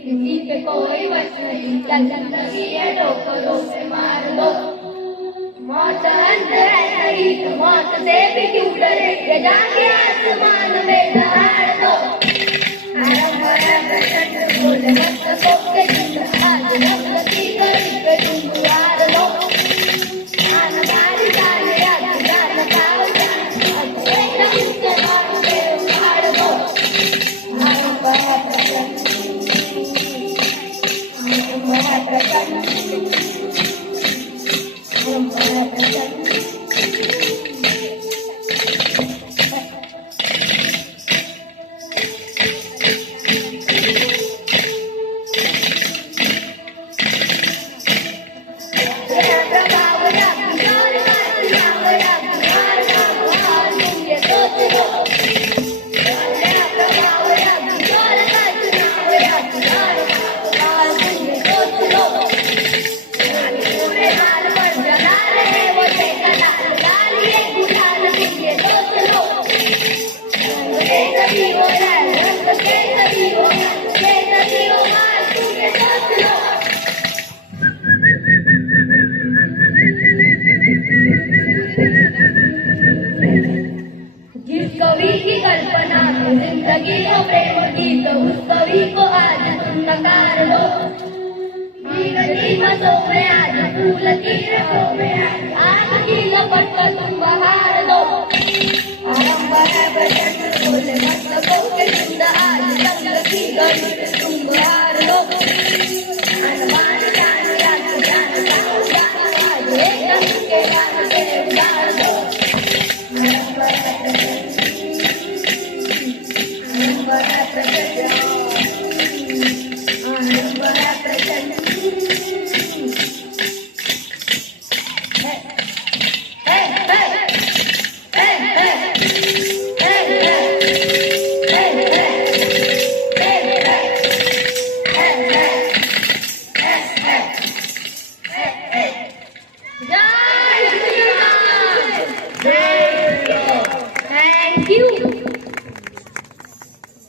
किसी पे कोई बस नहीं, जिंदगी है ठोकरों से मार दो। मौत अंत है नहीं तो मौत से भी क्यों डरे, ये जाके आसमान में दहाड़ दो। आरंभ है प्रचंड बोले मस्तकों के झुंड, आज रक्त की घड़ी पे तुम गुहार दो। आन बारी जाने आज जान पाओ जान, अब एकदम के नाम पे उखाड़ दो। आरंभ है प्रचंड, आरंभ है प्रचंड, आरंभ है प्रचंड। जिस कवि की कल्पना में जिंदगी को प्रेम गीत, उस कवि को आज तुम नकार दो। कीमतों में आज फूल की रखों में आग की लपट कर तुम बहार दो। आरंभ है प्रचंड बोले मस्तकों के झुंड, आज जंग की घड़ी पे तुम बहार दो। अनुमान जान रात जान पाओ जान, आज एकदम के रात से उतार दो। आरंभ है प्रचंड, आरंभ है प्रचंड।